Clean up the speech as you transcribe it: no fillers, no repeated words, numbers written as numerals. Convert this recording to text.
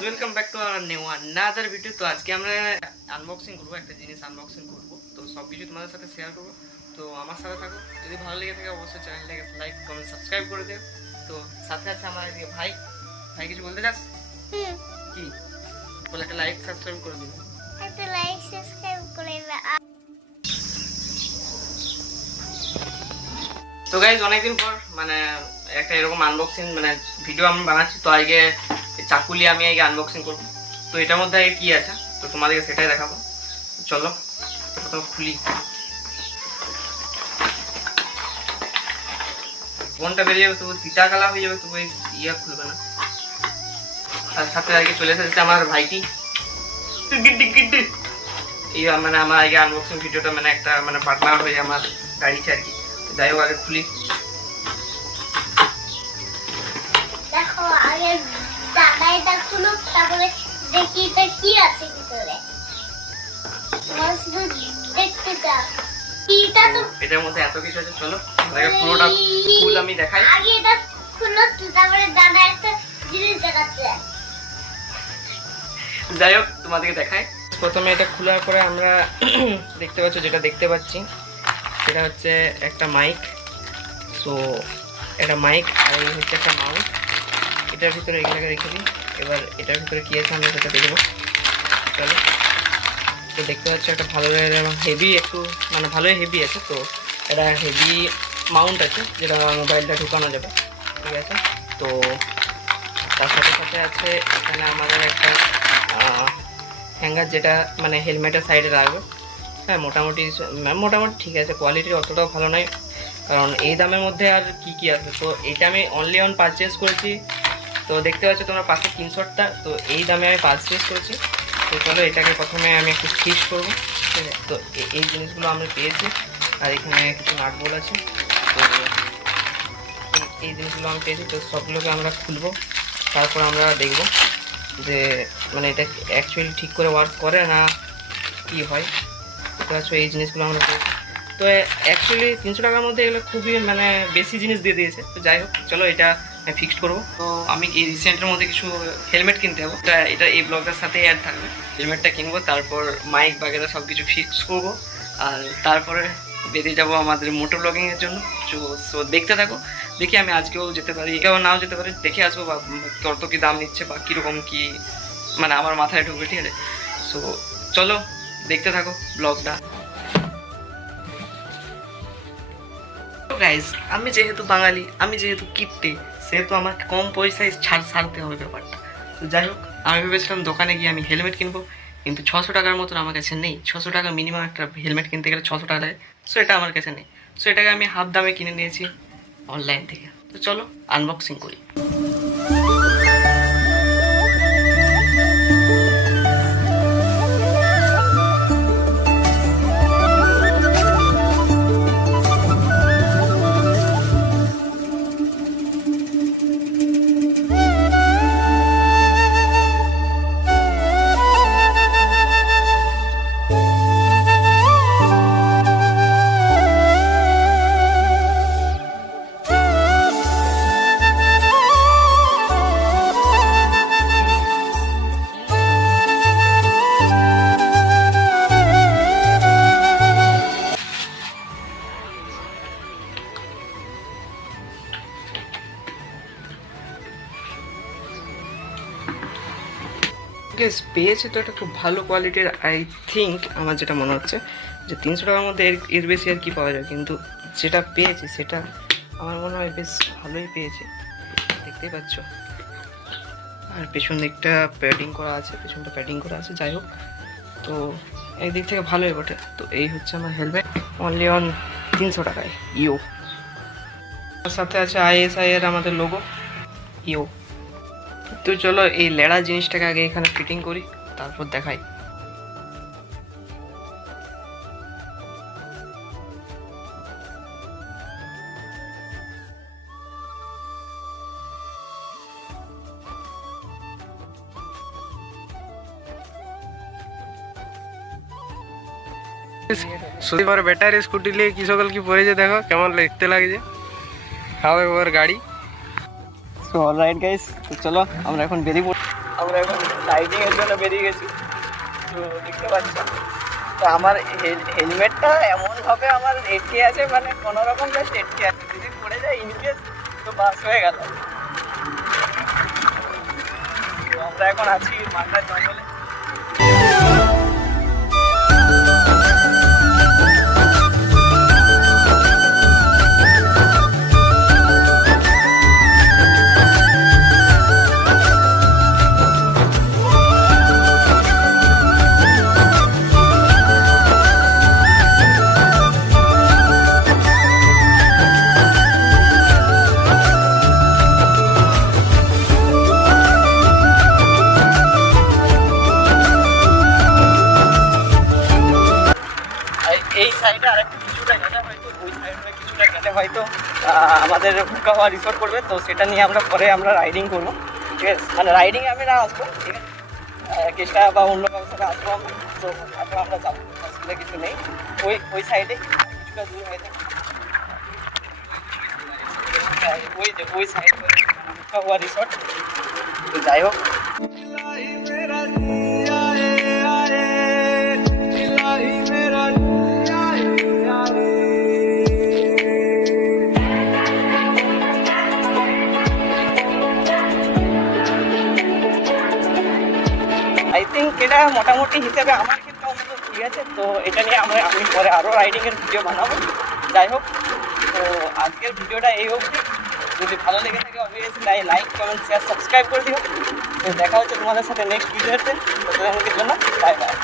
Welcome back to our new another video. তো আজকে আমরা আনবক্সিং করবো, একটা জিনিস আনবক্সিং করবো। তো সব কিছু তোমাদের সাথে শেয়ার করবো। তো আমার সাথে থাকো, যদি ভালো লেগে থাকে অবশ্যই চ্যানেলটাকে লাইক কমেন্ট সাবস্ক্রাইব করে দেও। তো সাথে আছে আমার এদিকে ভাই। ভাই কিছু বলতে চাস? কি বলে? একটা লাইক সাবস্ক্রাইব করে দিও, একটা লাইক সাবস্ক্রাইব করে দাও। তো গাইজ অনেকদিন পর মানে একটা এরকম আনবক্সিং মানে ভিডিও আমি বানাচ্ছি। তো আগে চাকুলি আমি আগে আনবক্সিং করবো। তো এটার মধ্যে আগে কি আছে তো তোমাদেরকে সেটাই দেখাবো। চলো প্রথমে খুলি। কোনটা বেরিয়ে যাবে তবু তিতা কালা হয়ে যাবে, তবু ইয়া খুলবে না। তার সাথে আগে চলে এসেছে আমার ভাইটি। এই মানে আমার আগে আনবক্সিং ভিডিওটা মানে একটা মানে পার্টনার হয়ে আমার গাড়িতে আর কি। যাই হোক আগে খুলি। দেখো আগে দাদাইটা খুলো, তারপরে দেখি এটা কি আছে ভিতরে। তোমার শুধু দেখতে চাও কিটা? তো এটার মধ্যে এত কিছু আছে, চলো আগে পুরোটা ফুল আমি দেখাই। আগে এটা খুলো, তারপরে দাদা একটা জিনিস দেখাচ্ছে। যাই হোক তোমাদেরকে দেখাই। প্রথমে এটা খোলার পরে আমরা দেখতে পাচ্ছ, যেটা দেখতে পাচ্ছি সেটা হচ্ছে একটা মাইক। সো একটা মাইক আর এই হচ্ছে একটা মাউস। এটার ভিতরে এগুলোকে রেখে দিই। এবার এটার ভিতরে কী আছে আমরা সেটা দেখবো। চলো। তো দেখতে পাচ্ছি একটা ভালো এবং হেভি, একটু মানে ভালোই হেভি আছে। তো এটা হেভি মাউন্ট আছে যেটা মোবাইলটা ঢুকানো যাবে, ঠিক আছে। তো তার সাথে সাথে আছে এখানে আমাদের একটা হ্যাঙ্গার, যেটা মানে হেলমেটের সাইডে রাখবে। হ্যাঁ মোটামুটি ঠিক আছে, কোয়ালিটি অতটাও ভালো নয়, কারণ এই দামের মধ্যে আর কি আছে। তো এইটা আমি অনলি অন পারচেস করেছি। তো দেখতে পাচ্ছ তোমরা পাশে 300টা। তো এই দামে আমি পারচেস করেছি। তো চলো এটাকে প্রথমে আমি একটু ফিক্স করবো, ঠিক আছে। তো এই জিনিসগুলো আমরা পেয়েছি, আর এখানে কিছু নাটবোল্ট আছে। তো এই জিনিসগুলো আমি পেয়েছি। তো সবগুলোকে আমরা খুলবো, তারপর আমরা দেখব যে মানে এটা অ্যাকচুয়ালি ঠিক করে ওয়ার্ক করে না কি হয়। দেখতে পাচ্ছ এই জিনিসগুলো আমরা পেয়েছি। তো অ্যাকচুয়ালি 300 টাকার মধ্যে এগুলো খুবই মানে বেশি জিনিস দিয়ে দিয়েছে। তো যাই হোক চলো এটা ফিক্সড করবো। তো আমি এই রিসেন্টের মধ্যে কিছু হেলমেট কিনতে হবে। এটা এই ব্লগের সাথে অ্যাড থাকবে। হেলমেটটা কিনবো, তারপর মাইক বাগেরা সব কিছু ফিক্স করবো, আর তারপরে বেরিয়ে যাবো আমাদের মোটর ব্লগিংয়ের জন্য। সো দেখতে থাকো। দেখি আমি আজকেও যেতে পারি, কেউ নাও যেতে পারি, দেখে আসবো বা কত কী দাম নিচ্ছে বা কীরকম কী মানে আমার মাথায় ঢুকবে, ঠিক আছে। সো চলো দেখতে থাকো ব্লগটা। গাইজ আমি যেহেতু বাঙালি, আমি যেহেতু কিপ্টে, সেহেতু আমাকে কম পয়সায় ছাড়তে হবে ব্যাপারটা। তো যাই হোক আমি ভেবেছিলাম দোকানে গিয়ে আমি হেলমেট কিনবো, কিন্তু 600 টাকার মতন আমার কাছে নেই। 600 টাকা মিনিমাম একটা হেলমেট কিনতে গেলে 600 টাকা লাগে। সো এটা আমার কাছে নেই। সো এটাকে আমি হাফ দামে কিনে নিয়েছি অনলাইন থেকে। তো চলো আনবক্সিং করি। পেয়েছে তো এটা খুব ভালো কোয়ালিটির। আই থিঙ্ক আমার যেটা মনে হচ্ছে যে 300 টাকার মধ্যে এর বেশি আর কি পাওয়া যায়, কিন্তু যেটা পেয়েছি সেটা আমার মনে হয় বেশ ভালোই পেয়েছি, দেখতেই পাচ্ছ। আর পেছন দিকটা প্যাডিং করা আছে, পেছনটা প্যাডিং করা আছে। যাই হোক তো এই দিক থেকে ভালোই বটে। তো এই হচ্ছে আমার হেলমেট, অনলি অন 300 টাকায় ইও। তার সাথে আছে ISI এর আমাদের লোগো ইও। তো চলো এই লেড়া জিনিসটাকে আগে এখানে ফিটিং করি, তারপর দেখাই। সুদীপ আর ব্যাটারি স্কুটি নিয়ে কি সকল কি পড়েছে দেখো কেমন দেখতে লাগছে। খাও এবার গাড়ি। সো অলরাইট গাইস, তো চলো আমরা এখন বেরিয়ে পড়ি। আমরা এখন রাইডিং এর জন্য বেরিয়ে গেছি। তো দেখতে পাচ্ছ, তো আমার হেলমেটটা এমনভাবে আমার এটকে আছে, মানে কোনো রকম জাস্ট এটকে আছে, যদি পড়ে যায় ইনকেস তো বাস হয়ে গেল। তো আমরা এখন আছি মালদার জঙ্গলে। এই সাইডে আরেকটু কিছুটা গেলে হয়তো, ওই সাইডে কিছুটা গেলে হয়তো আমাদের হুকাওয়া রিসোর্ট করবে। তো সেটা নিয়ে আমরা পরে আমরা রাইডিং করবো, ঠিক আছে? মানে রাইডিংয়ে আমি না আসবো, ঠিক আছে, কেসটা বা অন্য কারোর সাথে আসবো আমরা। তো তারপর আমরা যাবো, অসুবিধা কিছু নেই। ওই সাইডে কিছুটা দূর হয়ে থাকে, ওই সাইড হুকাওয়া রিসোর্ট। তো যাই হোক, আই থিঙ্ক এটা মোটামুটি হিসেবে আমার ক্ষেত্রে অন্তত ঠিক আছে। তো এটা নিয়ে আমি পরে আরও রাইডিংয়ের ভিডিও বানাবো। যাই হোক, তো আজকের ভিডিওটা এই অবধি। যদি ভালো লেগে থাকে obviously like comment share subscribe করে দিও। তো দেখা হচ্ছে তোমাদের সাথে নেক্সট ভিডিওতে। ততক্ষণের জন্য বাই বাই।